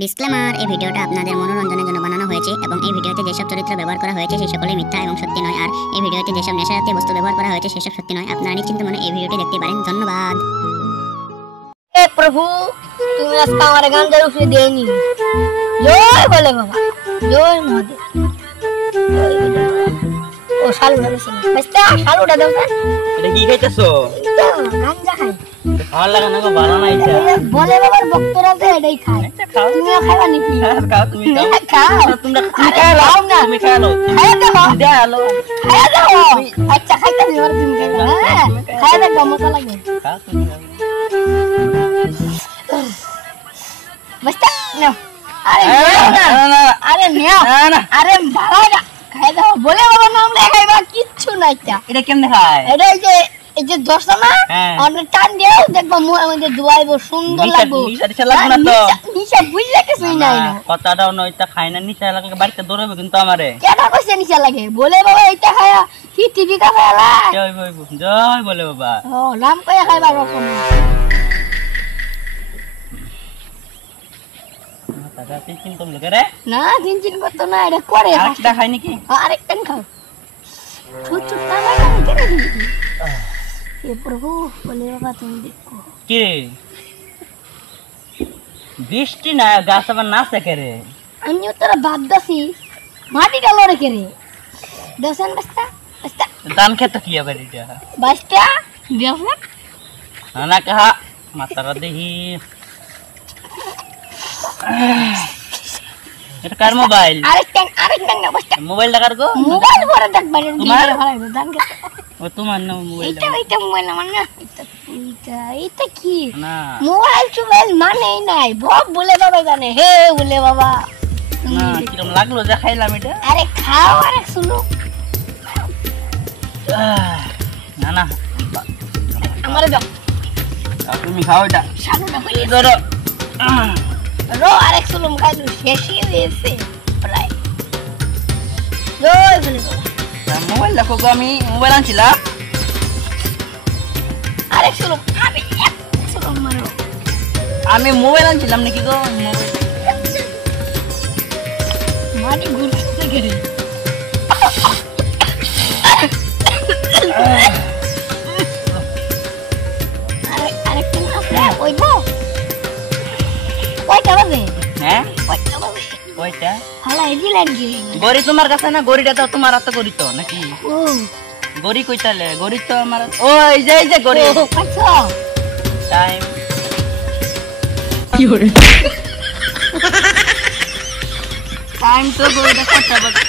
Disclaimer, এই ভিডিওটা আপনাদের মনোরঞ্জনের জন্য বানানো হয়েছে এবং এই ভিডিওতে যেসব চরিত্র ব্যবহার করা হয়েছে সেই সকলে মিথ্যা এবং সত্যি নয়। আর এই ভিডিওতে যেসব নেশাজাতীয় বস্তু ব্যবহার করা হয়েছে সেসব সত্যি নয়। আপনারা নিশ্চিন্ত মনে এই ভিডিওটি দেখতে পারেন। ধন্যবাদ। हे प्रभु, তুমি আজকে আমার গাঞ্জার উপরে দেয়নি। জয় বলে বাবা, জয় মহাদেব। ও শালুটা বেশি না, বেস্তা শালুটা দাও না। এটা কি খাইতেছো? গাঞ্জা খাই। আমার লাগা না ভালো না এটা। বলে বাবার ভক্তরা তো এটাই খায়। তুমিও খাবা নাকি? খাও তুমি খাও। খাও তোমরা খাও না। তুমি খাও না। খায়া দাও। দাও আলো। খায়া দাও। আচ্ছা খাইতে দিবার তুমি খাইবা। হ্যাঁ, খায়া দাও মজা লাগে। খাও তুমি খাও। বেস্তা নাও। আরে না। আরে নাও। আরে ভালো না। খাই দাও। বলে বাবার নাম লে খাইবা কিচ্ছু নাই তা। এটা কেমনে খায়? এটা এই যে দর্শনা আমরা টান দিও দেখবা মুখ আমাদের দুয়াইবো সুন্দর লাগবো। নিশা লাগবে না তো। নিশা বুঝলে কিছুই নাই না। কথাটাও নয়, এটা খাই না, নিশা লাগে বাড়িতে দৌড়াবে কিন্তু আমারে। কেন কইছে নিশা লাগে? বলে বাবা এটা খায়া কি টিভি কা খালা? জয় বলে বাবা। ও নাম কইয়া খাইবা রকম। দাদা তিন কম লাগে রে। না দিন করতে না, এটা করে। আরেকটা খাই নাকি? আরেকটা খাও। ছোট ছোট টাকা আমি কেন দিবি? এ প্রভু, বলে বাবা তুমি দেখো। কি রে? বৃষ্টি না, গাছ আবার নাচে কে রে? আমিও তোরা বাদ দাসি মাটিটা লড়ে কে রে? দশন বস্তা বস্তা ধান খেত কি হবে এটা? বস্তা দেখো না কাহা মাতারা দেহি। এটা কার মোবাইল? আরেকটা না বস্তা মোবাইল লাগার গো। মোবাইল ভরে দেখবা রে। তোমার ভালো দান কে? ও তোমার না মোবাইল? এটা মোবাইল আমার না। এটা কি না মোবাইল মানেই নাই। ভব বলে বাবা জানে। হে বলে বাবা না, কিরম লাগলো যা খাইলাম এটা? আরে খাও আরে শুনো। না না আমারে দাও। তুমি খাও এটা। শানুটা হইলে ধরো রো আরেক সুলুম খাইলু শেষই হয়েছে প্রায়। জয় বলে বাবা। মোবাইল দেখো গো, আমি মোবাইল আনছিলাম। আরেক সুলুম আমি এক সুলুম মারো। আমি মোবাইল আনছিলাম নাকি গো? মাটি ঘুরতে গেলে আরেকটা আছে ওইব। কয়টা বাজে? হ্যাঁ কয়টা বাজে? ওইটা হালা এজি লাগি। গড়ি তোমার কাছে না? গড়িটা তো তোমার হাতে গড়ি তো নাকি? ও গড়ি কইতালে? গড়ি তো আমার। ওই যে গড়ি। আচ্ছা টাইম কি হরে? টাইম তো গড়িটা কটা বাজে?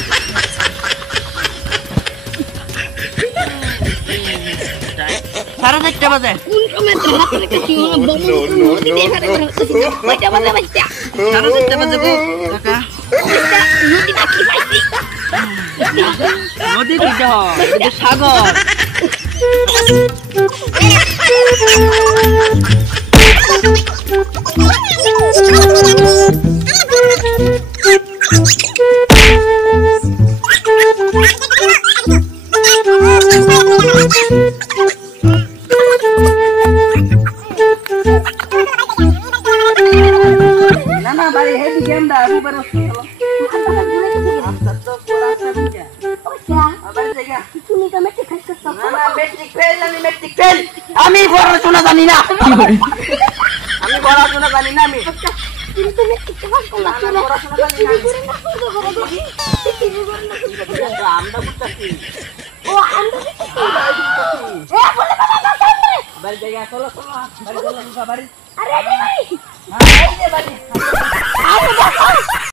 সাড়ে 4টা বাজে। কোন সময় তো হাত রেখেছি ওরা বন্ধ নদী দেখারে কয়টা বাজে বাচ্চা? সাড়ে 4টা বাজে গো কাকা। নদীটা কি পাইছি? নদী কি যাও? এটা সাগর। না না বাড়ি হেডি গেমটা আমি বড় চলো। আচ্ছা তো কোরা সামনে আচ্ছা আবার জায়গা। তুমি তো মেটে খাইছো তো। না না মেট্রিক ফেল, আমি মেট্রিক ফেল। আমি পড়াশোনা জানি না। আমি পড়াশোনা জানি না। আমি তুমি তো মেটে খাইছো না। আমি পড়াশোনা জানি না। আমরা বুঝতাছি। ও আমরা এ বলে বাবা না সামনে। বাড়ি জায়গা চলো চলো। বাড়ি চলো বাড়ি। আরে আরে হ্যাঁ এই যে বাড়ি। আরে দেখো